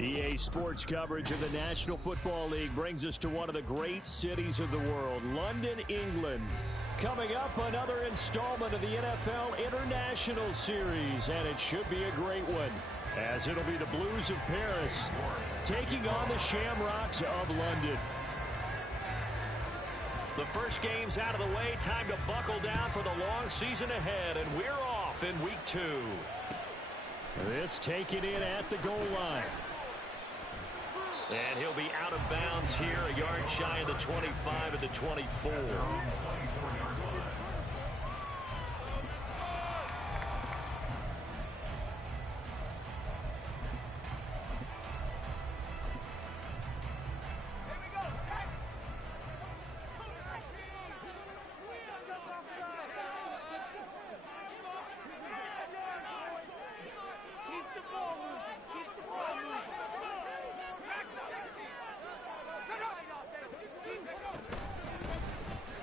EA Sports coverage of the National Football League brings us to one of the great cities of the world, London, England. Coming up, another installment of the NFL International Series, and it should be a great one, as it'll be the Blues of Paris taking on the Shamrocks of London. The first game's out of the way. Time to buckle down for the long season ahead, and we're off in week 2. This taken in at the goal line. And he'll be out of bounds here, a yard shy of the 25 of the 24.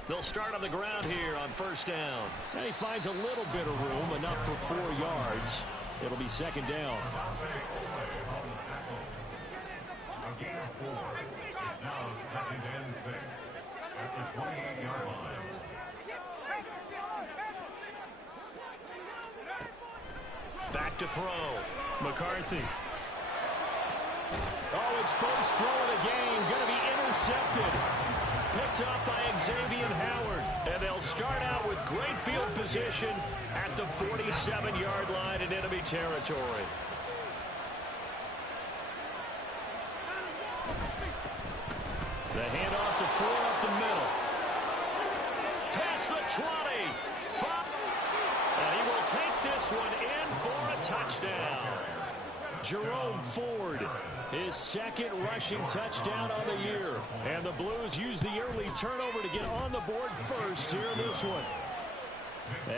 They'll start on the ground here on first down. And he finds a little bit of room, enough for 4 yards. It'll be second down. A gain of 4. It's now second and 6 at the 28-yard line. Back to throw. McCarthy. Oh, his first throw of the game. Going to be intercepted. Picked up by Xavier Howard. And they'll start out with great field position at the 47-yard line in enemy territory. The handoff to Ford up the middle. Past the 20. And he will take this one in for a touchdown. Jerome Ford, his second rushing touchdown on the year. And the Blues use the early turnover to get on the board first here in this one.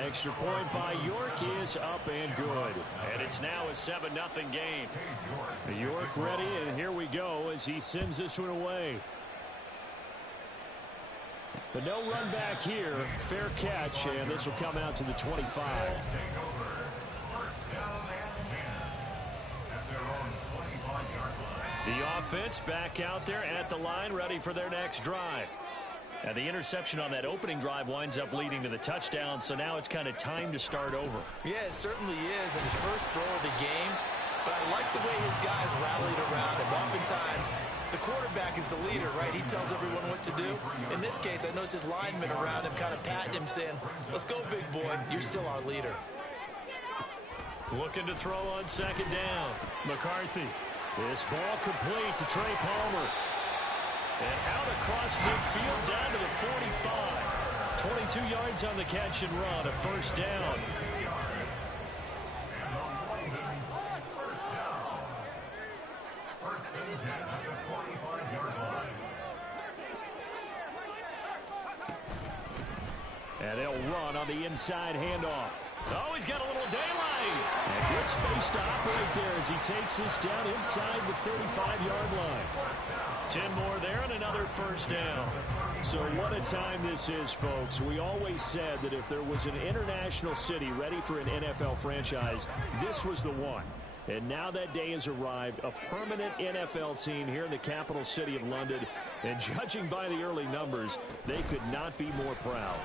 Extra point by York is up and good. And it's now a 7-0 game. York ready, and here we go as he sends this one away. But no run back here. Fair catch, and this will come out to the 25. The offense back out there at the line, ready for their next drive. And the interception on that opening drive winds up leading to the touchdown, so now it's kind of time to start over. Yeah, it certainly is, and his first throw of the game. But I like the way his guys rallied around him. Oftentimes, the quarterback is the leader, right? He tells everyone what to do. In this case, I noticed his linemen around him kind of patting him, saying, let's go, big boy. You're still our leader. Looking to throw on second down. McCarthy. This ball complete to Trey Palmer. And out across midfield down to the 45. 22 yards on the catch and run, a first down. And they'll run on the inside handoff. Oh, he's got a little daylight. And good space to operate there as he takes this down inside the 35-yard line. 10 more there and another first down. So what a time this is, folks. We always said that if there was an international city ready for an NFL franchise, this was the one. And now that day has arrived, a permanent NFL team here in the capital city of London. And judging by the early numbers, they could not be more proud.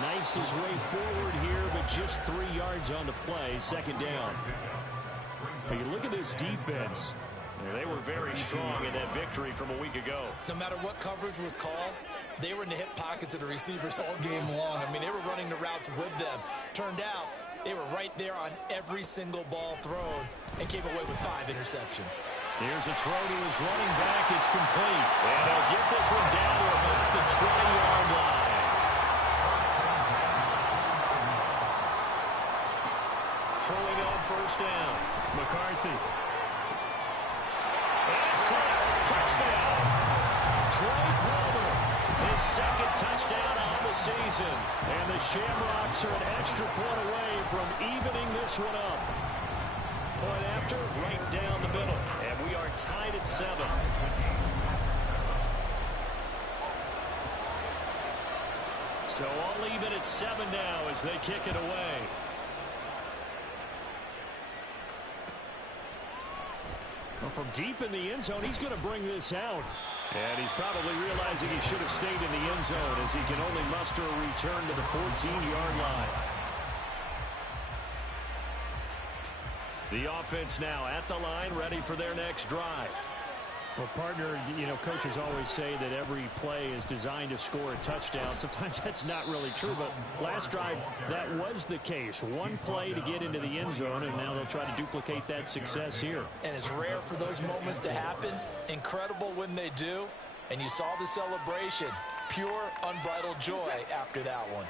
Knifes his way forward here, but just 3 yards on the play, second down. But you look at this defense. They were very strong in that victory from a week ago. No matter what coverage was called, they were in the hip pockets of the receivers all game long. I mean, they were running the routes with them. Turned out, they were right there on every single ball thrown and came away with 5 interceptions. Here's a throw to his running back. It's complete. And he'll get this one down to about the 20-yard line. Throwing on first down. McCarthy. And it's caught. Touchdown. Trey Palmer. His second touchdown on the season. And the Shamrocks are an extra point away from evening this one up. Point after, right down the middle. And we are tied at 7. So all even at 7 now as they kick it away. Well, from deep in the end zone, he's going to bring this out. And he's probably realizing he should have stayed in the end zone as he can only muster a return to the 14-yard line. The offense now at the line, ready for their next drive. Well, partner, you know, coaches always say that every play is designed to score a touchdown. Sometimes that's not really true, but last drive, that was the case. One play to get into the end zone, and now they'll try to duplicate that success here. And it's rare for those moments to happen. Incredible when they do. And you saw the celebration. Pure, unbridled joy after that one.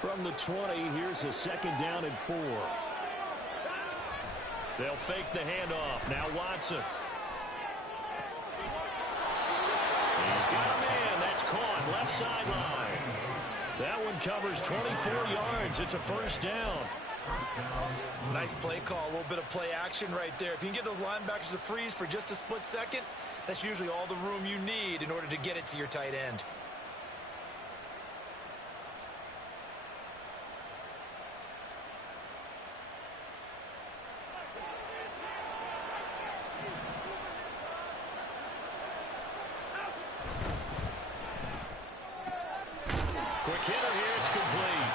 From the 20, here's a 2nd down and 4. They'll fake the handoff. Now Watson. He's got a man. That's caught. Left sideline. That one covers 24 yards. It's a 1st down. Nice play call. A little bit of play action right there. If you can get those linebackers to freeze for just a split second, that's usually all the room you need in order to get it to your tight end. Quick hitter here. It's complete.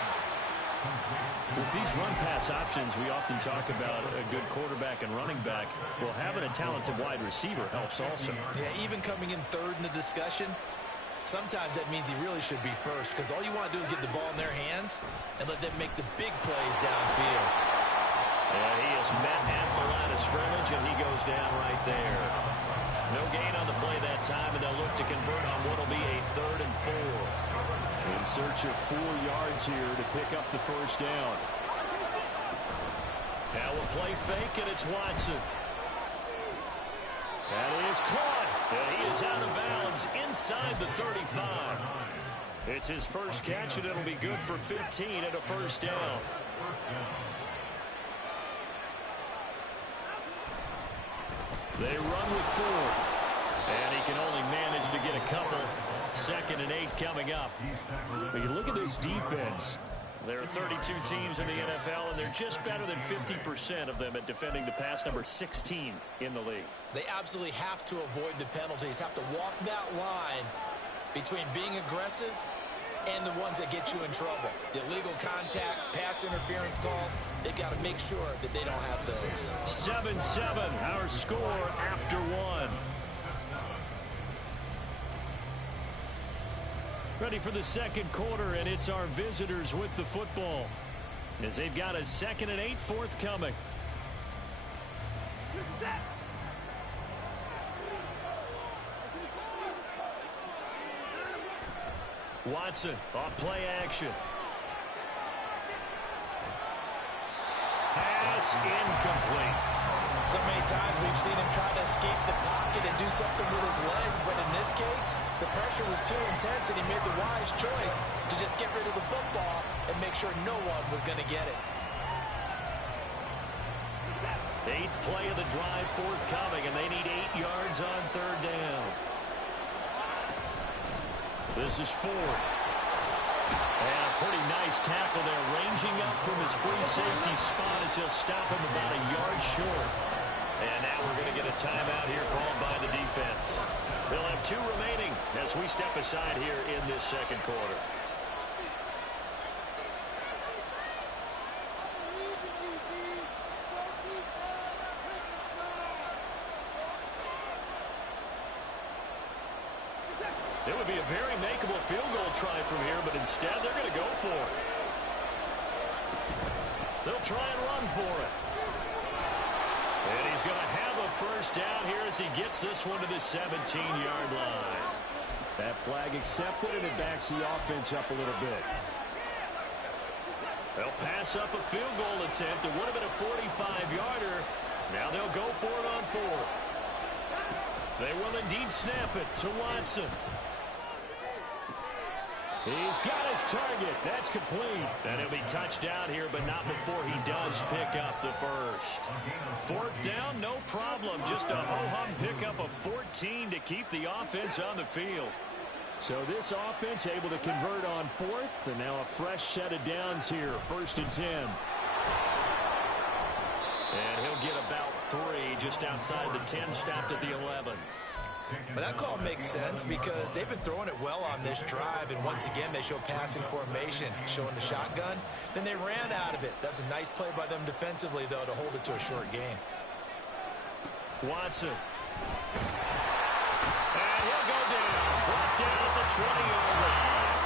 With these run-pass options, we often talk about a good quarterback and running back. Well, having a talented wide receiver helps also. Yeah, even coming in third in the discussion, sometimes that means he really should be first, because all you want to do is get the ball in their hands and let them make the big plays downfield. And he is met at the line of scrimmage, and he goes down right there. No gain on the play that time, and they'll look to convert on what will be a 3rd and 4. In search of 4 yards here to pick up the 1st down. Now we'll play fake, and it's Watson. That is caught. And he is out of bounds inside the 35. It's his first catch, and it'll be good for 15 and a 1st down. They run with 4. And he can only manage to get a couple. 2nd and 8 coming up. But you look at this defense. There are 32 teams in the NFL, and they're just better than 50% of them at defending the pass, number 16 in the league. They absolutely have to avoid the penalties, have to walk that line between being aggressive and the ones that get you in trouble. The illegal contact, pass interference calls, they've got to make sure that they don't have those. 7-7, our score after 1. Ready for the 2nd quarter, and it's our visitors with the football as they've got a 2nd and 8 forthcoming. Watson off play action. Pass incomplete. So many times we've seen him try to escape the pocket and do something with his legs, but in this case, the pressure was too intense and he made the wise choice to just get rid of the football and make sure no one was going to get it. 8th play of the drive forthcoming, and they need 8 yards on 3rd down. This is Ford. And a pretty nice tackle there, ranging up from his free safety spot as he'll stop him about a yard short. And now we're going to get a timeout here called by the defense. They'll have 2 remaining as we step aside here in this 2nd quarter. It would be a very makeable field goal try from here, but instead they're going to go for it. They'll try and run for it. And he's going to have a 1st down here as he gets this one to the 17-yard line. That flag accepted, and it backs the offense up a little bit. They'll pass up a field goal attempt. It would have been a 45-yarder. Now they'll go for it on 4th. They will indeed snap it to Watson. He's got his target. That's complete. And he'll be touched down here, but not before he does pick up the 1st. 4th down, no problem. Just a ho-hum pickup of 14 to keep the offense on the field. So this offense able to convert on 4th, and now a fresh set of downs here. 1st and 10. And he'll get about 3, just outside the 10, stopped at the 11. But that call makes sense because they've been throwing it well on this drive, and once again they show passing formation, showing the shotgun. Then they ran out of it. That's a nice play by them defensively, though, to hold it to a short game. Watson. And he'll go down. Brought down at the 20-yard line.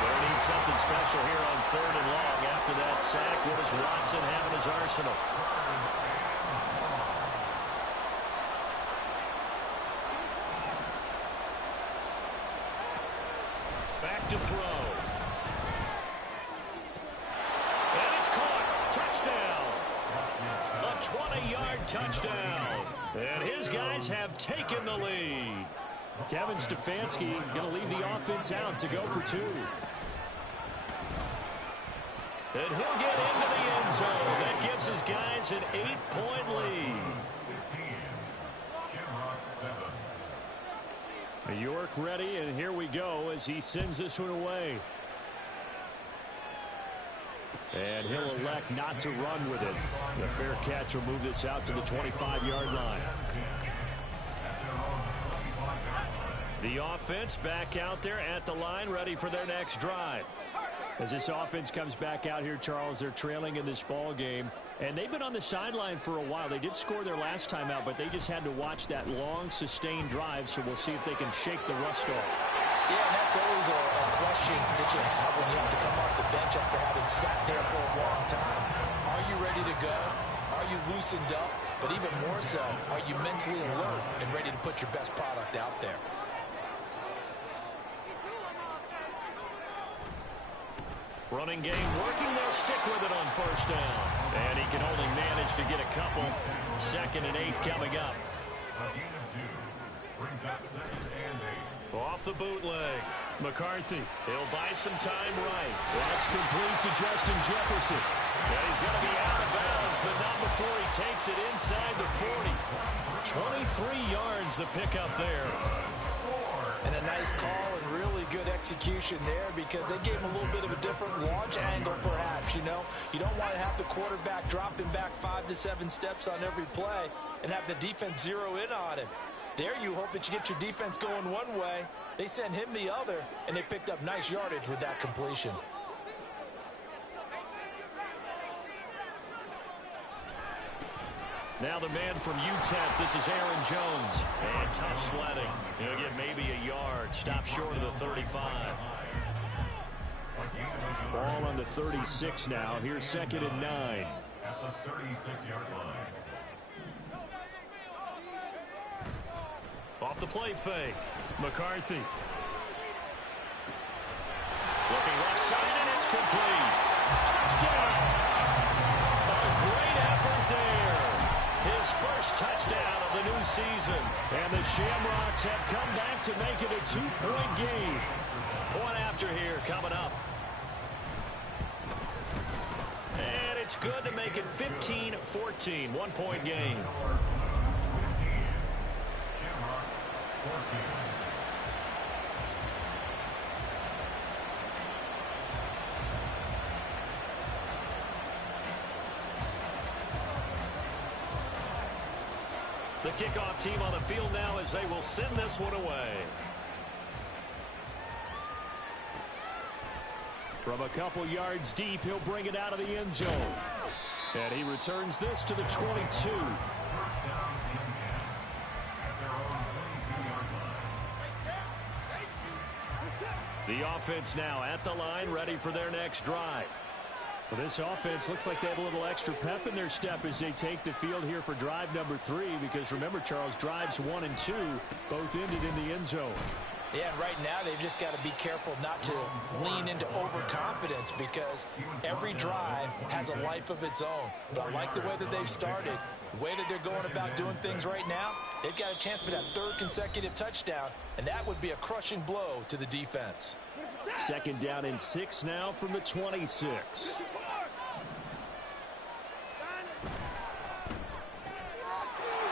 They need something special here on 3rd and long. After that sack, what does Watson have in his arsenal? Back to throw. And it's caught. Touchdown. A 20-yard touchdown. And his guys have taken the lead. Kevin Stefanski going to leave the offense out to go for 2. And he'll get into the end zone. That gives his guys an 8-point lead. York ready, and here we go as he sends this one away. And he'll elect not to run with it. The fair catch will move this out to the 25-yard line. The offense back out there at the line, ready for their next drive. As this offense comes back out here, Charles, they're trailing in this ball game. And they've been on the sideline for a while. They did score their last time out, but they just had to watch that long, sustained drive, so we'll see if they can shake the rust off. Yeah, and that's always a question that you have when you have to come off the bench after having sat there for a long time. Are you ready to go? Are you loosened up? But even more so, are you mentally alert and ready to put your best product out there? Running game working. They'll stick with it on 1st down. And he can only manage to get a couple. 2nd and 8 coming up. A gain of 2 brings up 2nd and 8. Off the bootleg. McCarthy. He'll buy some time right. That's complete to Justin Jefferson. And he's going to be out of bounds, but not before he takes it inside the 40. 23 yards the pickup there. And a nice call and really good execution there because they gave him a little bit of a different launch angle perhaps, you know. You don't want to have the quarterback dropping back 5 to 7 steps on every play and have the defense zero in on him. There you hope that you get your defense going one way. They sent him the other, and they picked up nice yardage with that completion. Now the man from UTEP, this is Aaron Jones. And tough sledding. He'll get maybe a yard. Stop short of the 35. Ball on the 36 now. Here's 2nd and 9. At the 36-yard line. Off the play fake. McCarthy. Looking left side, and it's complete. Touchdown! A great effort there. His first touchdown of the new season. And the Shamrocks have come back to make it a 2-point game. Point after here coming up. And it's good to make it 15-14. 1-point game. Shamrocks 14. The kickoff team on the field now as they will send this one away. From a couple yards deep, he'll bring it out of the end zone. And he returns this to the 22. First down, team 10. At their own 22-yard line. The offense now at the line, ready for their next drive. Well, this offense looks like they have a little extra pep in their step as they take the field here for drive number 3. Because remember, Charles, drives 1 and 2 both ended in the end zone. Yeah, right now they've just got to be careful not to lean into overconfidence because every drive has a life of its own. But I like the way that they've started, the way that they're going about doing things right now. They've got a chance for that 3rd consecutive touchdown, and that would be a crushing blow to the defense. 2nd down and 6 now from the 26.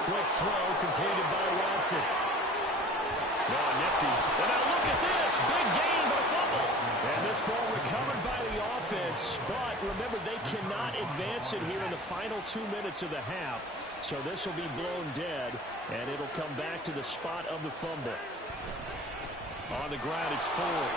Quick throw completed by Watson. Oh, nifty. And now look at this. Big gain, but a fumble. And this ball recovered by the offense. But remember, they cannot advance it here in the final 2 minutes of the half. So this will be blown dead, and it'll come back to the spot of the fumble. On the ground, it's Ford.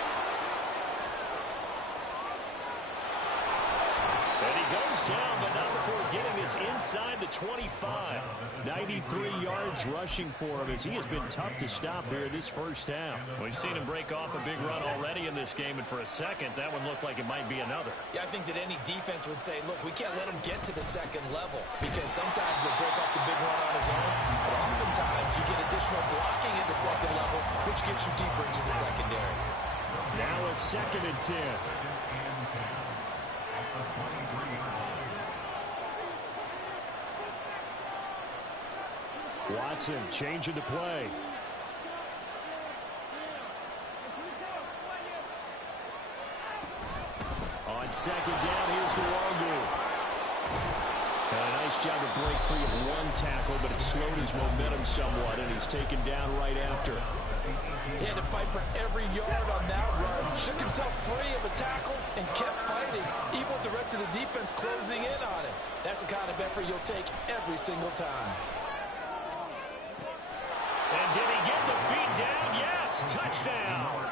And he goes down, but not before getting this inside the 25. 93 yards rushing for him as he has been tough to stop here this first half. We've seen him break off a big run already in this game, and for a second, that one looked like it might be another. Yeah, I think that any defense would say, look, we can't let him get to the second level because sometimes he'll break off the big run on his own, but oftentimes you get additional blocking at the second level, which gets you deeper into the secondary. Now a 2nd and 10. Watson changing the play. On 2nd down, here's the Longo. And a nice job to break free of one tackle, but it slowed his momentum somewhat, and he's taken down right after. He had to fight for every yard on that run. Shook himself free of a tackle and kept fighting, even with the rest of the defense closing in on him. That's the kind of effort you'll take every single time. And did he get the feet down? Yes, touchdown.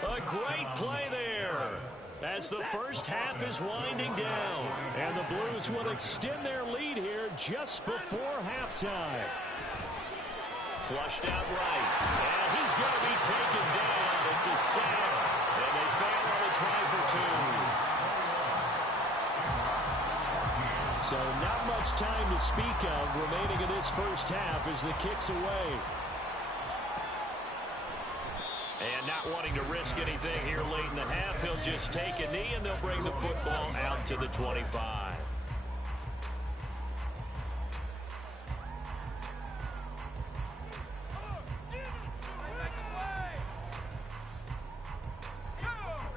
A great play there as the first half is winding down. And the Blues will extend their lead here just before halftime. Flushed out right. And he's going to be taken down. It's a sack. And they fail on the try for 2. So not much time to speak of remaining in this first half as the kick's away. And not wanting to risk anything here late in the half, he'll just take a knee and they'll bring the football out to the 25.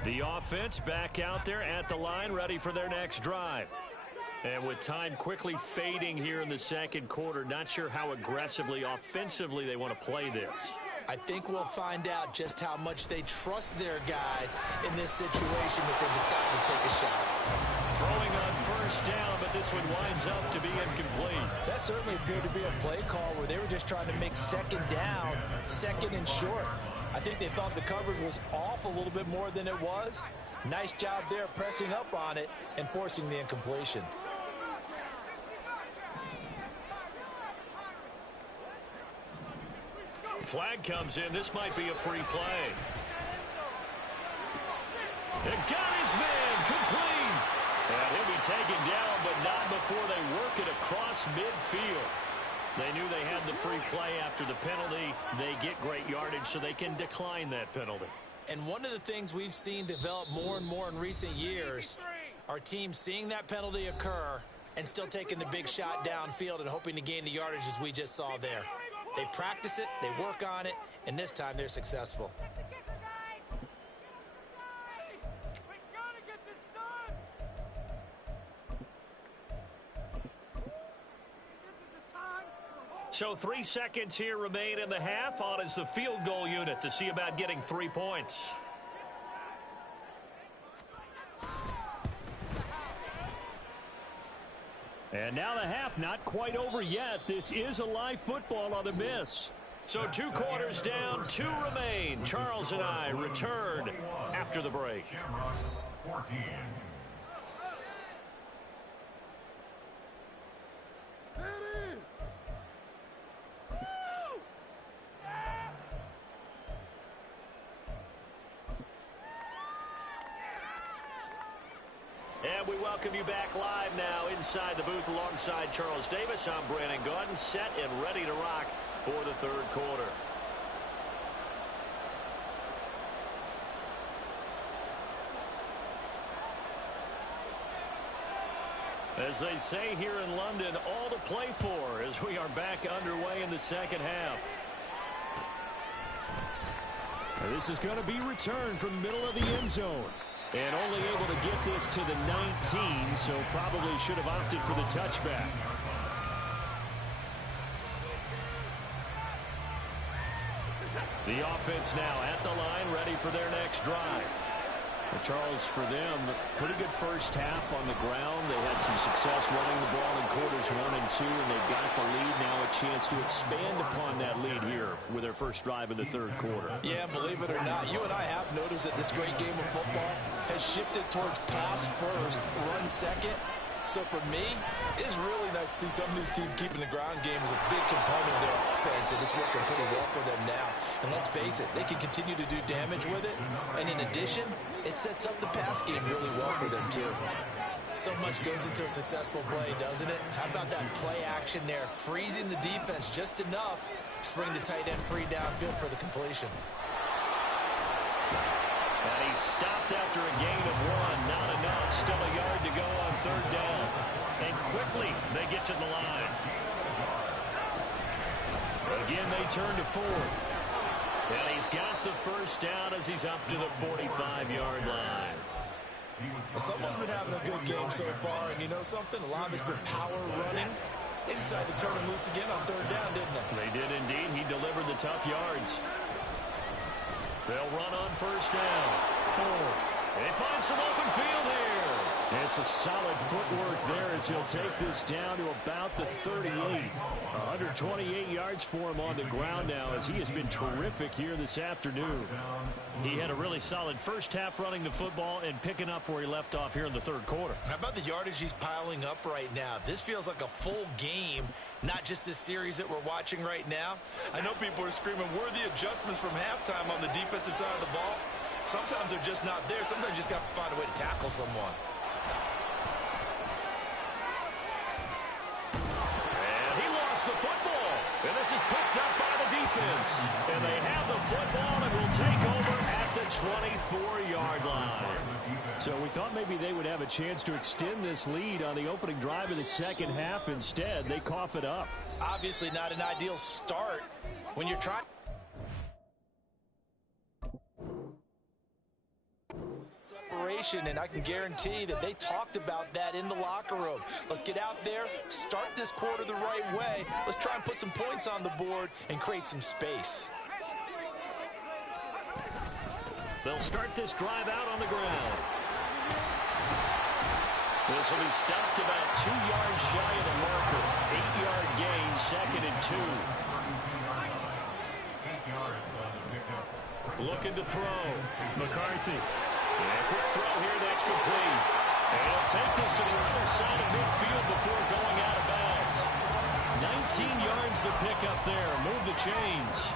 The offense back out there at the line, ready for their next drive. And with time quickly fading here in the second quarter, not sure how aggressively, offensively they want to play this. I think we'll find out just how much they trust their guys in this situation if they decide to take a shot. Throwing on first down, but this one winds up to be incomplete. That certainly appeared to be a play call where they were just trying to make 2nd down, 2nd and short. I think they thought the coverage was off a little bit more than it was. Nice job there pressing up on it and forcing the incompletion. Flag comes in. This might be a free play. They got his man complete. And he'll be taken down, but not before they work it across midfield. They knew they had the free play after the penalty. They get great yardage, so they can decline that penalty. And one of the things we've seen develop more and more in recent years are teams seeing that penalty occur and still taking the big shot downfield and hoping to gain the yardage as we just saw there. They practice it, they work on it, and this time they're successful. So 3 seconds here remain in the half. On is the field goal unit to see about getting 3 points. And now the half not quite over yet. This is a live football on the miss. So 2 quarters down, 2 remain. Charles and I return after the break. And we welcome you back live now inside the booth alongside Charles Davis. I'm Brandon Gaudin, set and ready to rock for the third quarter. As they say here in London, all to play for as we are back underway in the second half. This is going to be returned from the middle of the end zone. And only able to get this to the 19, so probably should have opted for the touchback. The offense now at the line, ready for their next drive. Charles, for them, pretty good first half on the ground. They had some success running the ball in quarters 1 and 2, and they've got the lead. Now a chance to expand upon that lead here with their first drive in the third quarter. Yeah, believe it or not, you and I have noticed that this great game of football has shifted towards pass first, run second. So for me, it's really nice to see some of these teams keeping the ground game as a big component of their offense, and it's working pretty well for them now. And let's face it, they can continue to do damage with it. And in addition, it sets up the pass game really well for them too. So much goes into a successful play, doesn't it? How about that play action there, freezing the defense just enough to bring the tight end free downfield for the completion. And he's stopped after a gain of 1. Not enough. Still a yard to go on third down. And quickly they get to the line. Again, they turn to fourth. And he's got the first down as he's up to the 45-yard line. Someone's been having a good game so far, and you know something? A lot of it's been power running. They decided to turn him loose again on third down, didn't they? They did indeed. He delivered the tough yards. They'll run on first down. 4. They find some open field here. And some solid footwork there as he'll take this down to about the 38. 128 yards for him on the ground now as he has been terrific here this afternoon. He had a really solid first half running the football and picking up where he left off here in the third quarter. How about the yardage he's piling up right now? This feels like a full game, not just this series that we're watching right now. I know people are screaming, where are the adjustments from halftime on the defensive side of the ball? Sometimes they're just not there. Sometimes you just have to find a way to tackle someone. The football, and this is picked up by the defense, and they have the football and will take over at the 24-yard line. So we thought maybe they would have a chance to extend this lead on the opening drive of the second half. Instead, they cough it up. Obviously not an ideal start when you're trying. And I can guarantee that they talked about that in the locker room. Let's get out there, start this quarter the right way. Let's try and put some points on the board and create some space. They'll start this drive out on the ground. This will be stopped about 2 yards shy of the marker. 8-yard gain, 2nd and 2. Looking to throw. McCarthy. And quick throw here, that's complete. And he'll take this to the other side of midfield before going out of bounds. 19 yards to pick up there. Move the chains.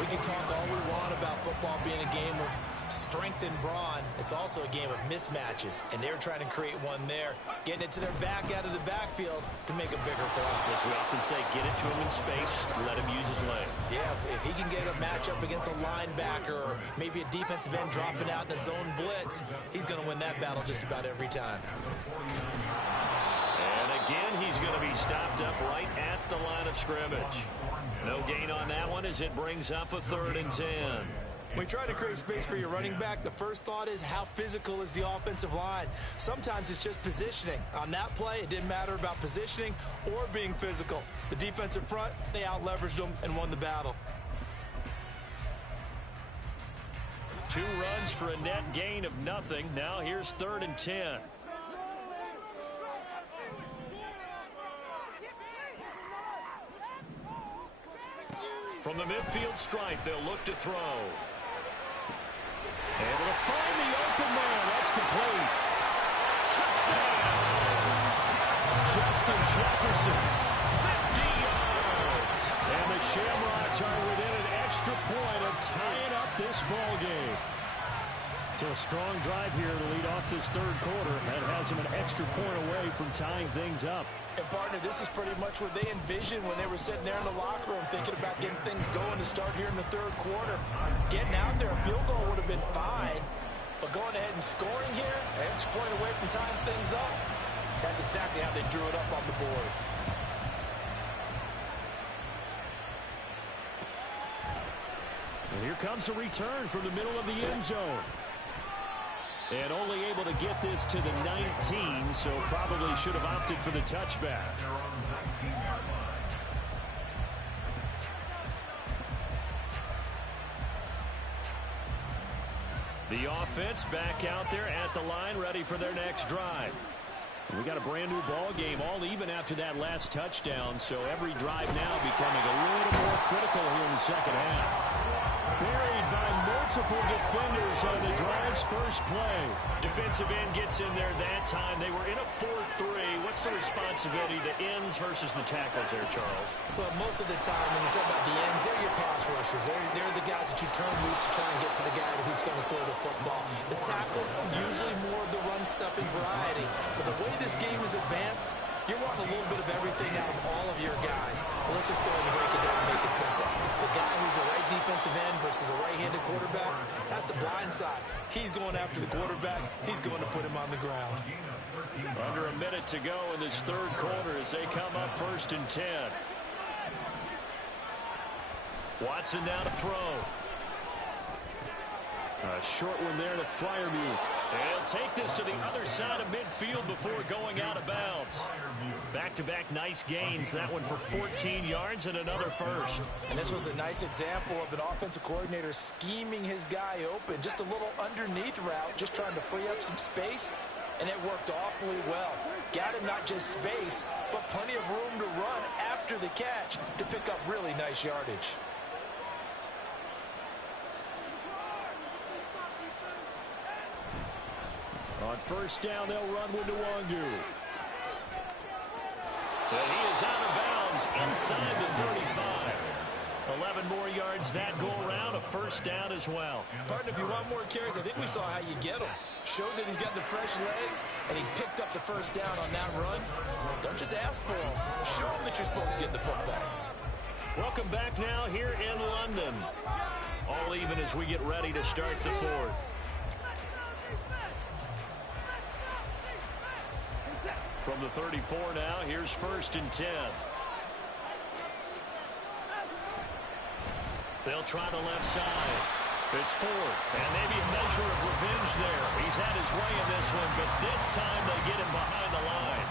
We can talk all we want about football being a game of strength and brawn. It's also a game of mismatches, and they're trying to create one there, getting it to their back out of the backfield to make a bigger play. As we often say, get it to him in space, let him use his leg. Yeah, if he can get a matchup against a linebacker or maybe a defensive end dropping out in a zone blitz, he's going to win that battle just about every time. And again, he's going to be stopped up right at the line of scrimmage. No gain on that one as it brings up a 3rd and 10. When you try to create space for your running back, the first thought is how physical is the offensive line? Sometimes it's just positioning. On that play, it didn't matter about positioning or being physical. The defensive front, they out-leveraged them and won the battle. 2 runs for a net gain of nothing. Now here's 3rd and 10. From the midfield stripe, they'll look to throw. Able to find the open man. That's complete. Touchdown! Justin Jefferson, 50 yards. And the Shamrocks are within an extra point of tying up this ball game. So a strong drive here to lead off this third quarter. That has them an extra point away from tying things up. And, partner, this is pretty much what they envisioned when they were sitting there in the locker room thinking about getting things going to start here in the third quarter. Getting out there, a field goal would have been fine. But going ahead and scoring here, an extra point away from tying things up, that's exactly how they drew it up on the board. And here comes a return from the middle of the end zone. And only able to get this to the 19, so probably should have opted for the touchback. The offense back out there at the line, ready for their next drive. We got a brand new ball game, all even after that last touchdown, so every drive now becoming a little more critical here in the second half. Buried by multiple defenders on the drive's first play. Defensive end gets in there that time. They were in a 4-3. What's the responsibility, the ends versus the tackles there, Charles? Well, most of the time when you talk about the ends, they're your pass rushers. They're the guys that you turn loose to try and get to the guy who's going to throw the football. The tackles, usually more of the run-stuffing variety. But the way this game is advanced, you're wanting a little bit of everything out of all of your guys. But let's just go ahead and break it down and make it simple. The guy who's a right defensive end versus a right-handed quarterback, that's the blind side. He's going after the quarterback. He's going to put him on the ground. Under a minute to go in this third quarter as they come up 1st and 10. Watson now to throw. A short one there to Freiermuth. He'll take this to the other side of midfield before going out of bounds. Back-to-back nice gains. That one for 14 yards and another first. And this was a nice example of an offensive coordinator scheming his guy open. Just a little underneath route, just trying to free up some space. And it worked awfully well. Got him not just space, but plenty of room to run after the catch to pick up really nice yardage. On first down, they'll run with Nwangu. And he is out of bounds inside the 35. 11 more yards that go around, a first down as well. Partner, if you want more carries, I think we saw how you get them. Showed that he's got the fresh legs, and he picked up the first down on that run. Don't just ask for them. Show them that you're supposed to get the football. Welcome back now here in London. All even as we get ready to start the fourth. From the 34 now, here's 1st and 10. They'll try the left side. It's Ford, and maybe a measure of revenge there. He's had his way in this one, but this time they get him behind the line.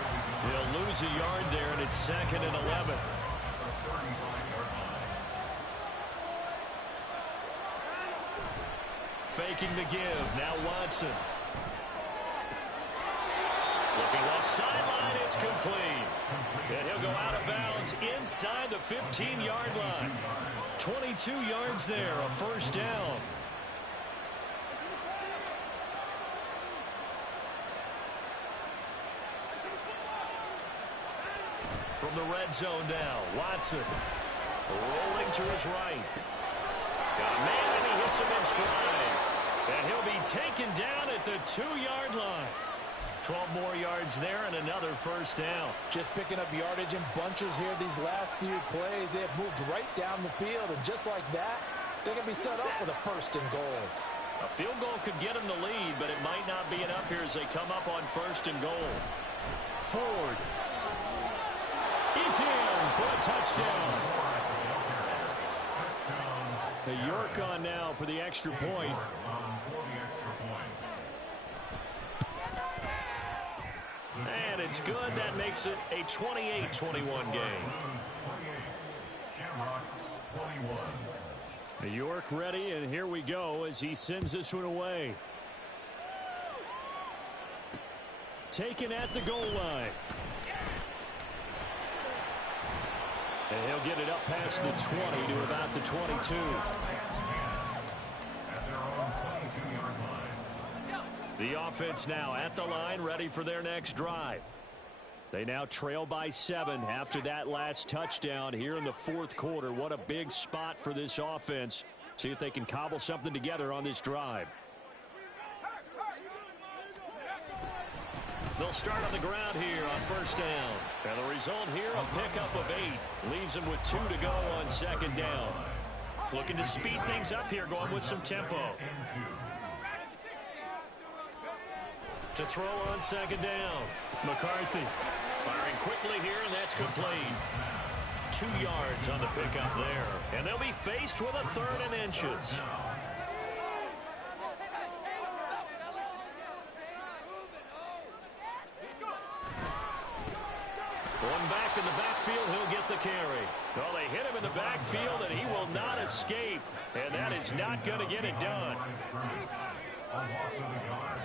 They'll lose a yard there, and it's 2nd and 11. Faking the give. Now Watson. Looking left sideline, it's complete. And he'll go out of bounds inside the 15-yard line. 22 yards there, a first down. From the red zone now, Watson rolling to his right. Got a man, and he hits him in stride. And he'll be taken down at the 2-yard line. 12 more yards there and another first down. Just picking up yardage in bunches here these last few plays. They have moved right down the field, and just like that, they're going to be set up with a 1st and goal. A field goal could get them the lead, but it might not be enough here as they come up on 1st and goal. Ford is in for a touchdown. The York on now for the extra point. And it's good. That makes it a 28-21 game. New York ready, and here we go as he sends this one away. Taken at the goal line. And he'll get it up past the 20 to about the 22. The offense now at the line, ready for their next drive. They now trail by 7 after that last touchdown here in the 4th quarter. What a big spot for this offense. See if they can cobble something together on this drive. They'll start on the ground here on first down. And the result here, a pickup of 8. Leaves them with 2 to go on 2nd down. Looking to speed things up here, going with some tempo. To throw on 2nd down. McCarthy firing quickly here, and that's complete. 2 yards on the pickup there. And they'll be faced with a 3rd and inches. One back in the backfield, he'll get the carry. Well, they hit him in the backfield, and he will not escape. And that is not going to get it done. A loss of a yard.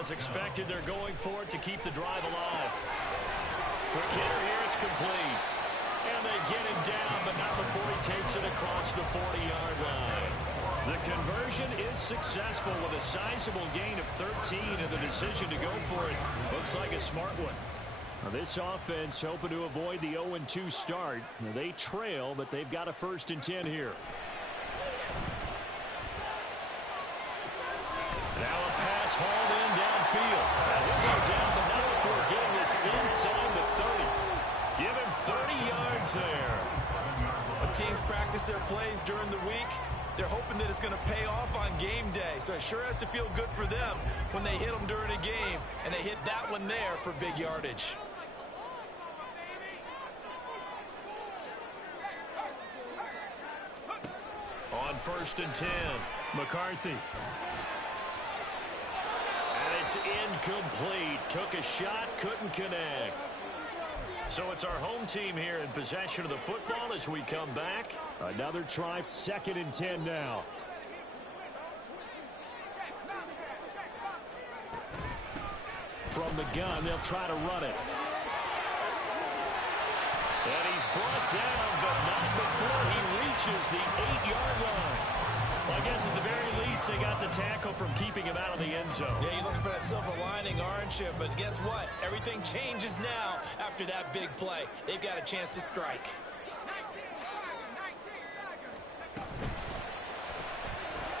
As expected, they're going for it to keep the drive alive. Quick hitter here, it's complete. And they get him down, but not before he takes it across the 40-yard line. The conversion is successful with a sizable gain of 13, and the decision to go for it looks like a smart one. Now this offense hoping to avoid the 0-2 start. Now they trail, but they've got a 1st and 10 here. Now a pass hauled in downfield. And he'll go down, but not before getting this inside the 30. Give him 30 yards there. The teams practice their plays during the week. They're hoping that it's going to pay off on game day. So it sure has to feel good for them when they hit them during a game. And they hit that one there for big yardage. On 1st and 10, McCarthy. And it's incomplete. Took a shot, couldn't connect. So it's our home team here in possession of the football as we come back. Another try, 2nd and 10 now. From the gun, they'll try to run it. And he's brought down, but not before he reaches the 8-yard line. Well, I guess at the very least, they got the tackle from keeping him out of the end zone. Yeah, you're looking for that silver lining, aren't you? But guess what? Everything changes now after that big play. They've got a chance to strike.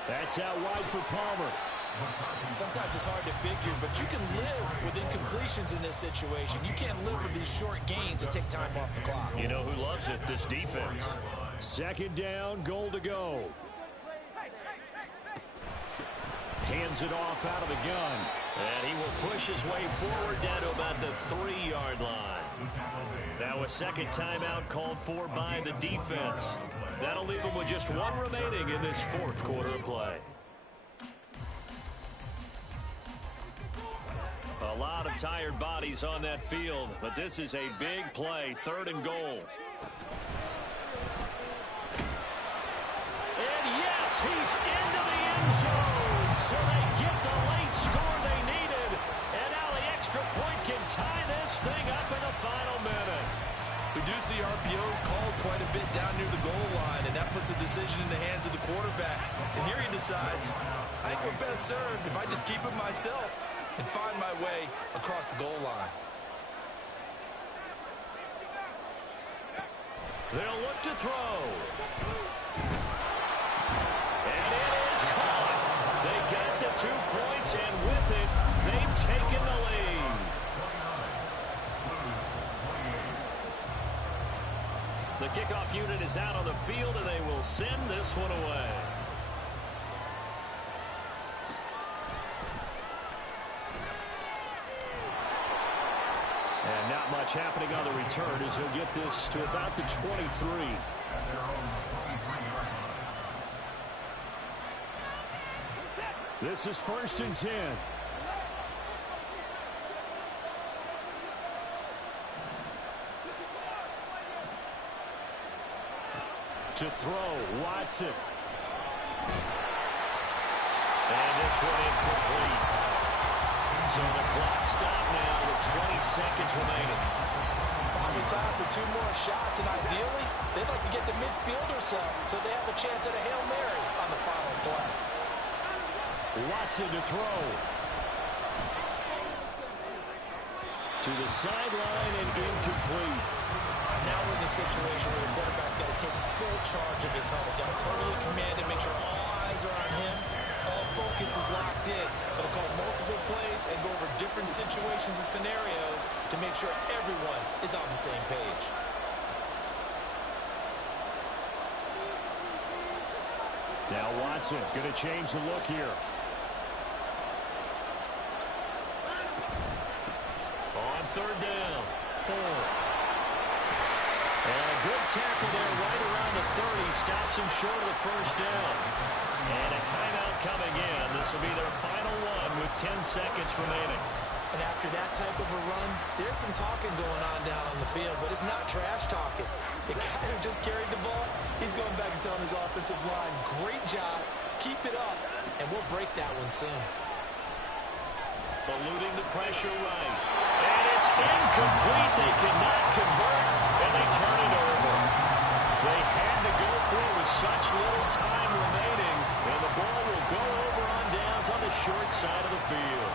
That's out wide for Palmer. Sometimes it's hard to figure, but you can live with incompletions in this situation. You can't live with these short gains and take time off the clock. You know who loves it? This defense. 2nd down, goal to go. Hands it off out of the gun. And he will push his way forward down to about the 3-yard line. Now a second timeout called for by the defense. That'll leave them with just one remaining in this 4th quarter of play. A lot of tired bodies on that field, but this is a big play, 3rd and goal. And yes, he's into the end zone, so they get the late score they needed. And now the extra point can tie this thing up in the final minute. We do see RPOs called quite a bit down near the goal line, and that puts a decision in the hands of the quarterback. And here he decides, I think we're best served if I just keep it myself and find my way across the goal line. They'll look to throw. And it is caught. They got the 2 points, and with it, they've taken the lead. The kickoff unit is out on the field, and they will send this one away. And not much happening on the return as he'll get this to about the 23. This is 1st and 10. To throw, Watson. And this one incomplete. So the clock stopped now with 20 seconds remaining. Probably time for 2 more shots, and ideally, they'd like to get the midfield or so they have a chance at a Hail Mary on the final play. Watson to throw. To the sideline and incomplete. Now we're in the situation where the quarterback's got to take full charge of his huddle. Got to totally command it, make sure all eyes are on him. All focus is locked in. Got to call multiple plays and go over different situations and scenarios to make sure everyone is on the same page. Now Watson going to change the look here. On 3rd down, 4. And a good tackle there right around the 30. Stops him short of the 1st down. And a timeout coming in. This will be their final one with 10 seconds remaining. And after that type of a run, there's some talking going on down on the field, but it's not trash talking. The guy who just carried the ball, he's going back and telling his offensive line, great job keep it up, and we'll break that one soon. Eluding the pressure right. And it's incomplete. They cannot convert, and they turn it over. They had to go through with such little time remaining, and the ball will go over on downs on the short side of the field.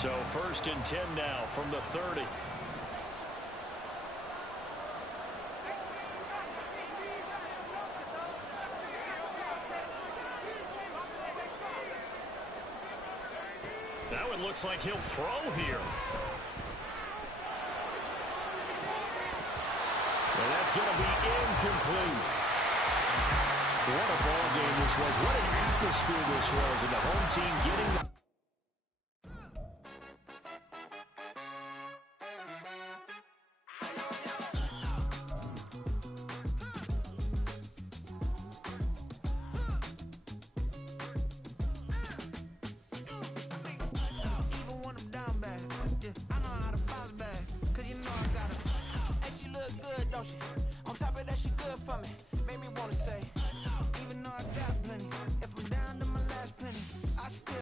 So 1st and 10 now from the 30. Now it looks like he'll throw here. And that's going to be incomplete. What a ball game this was. What an atmosphere this was. And the home team getting the on top of that, she good for me. Made me wanna say, even though I got plenty, if I'm down to my last penny, I still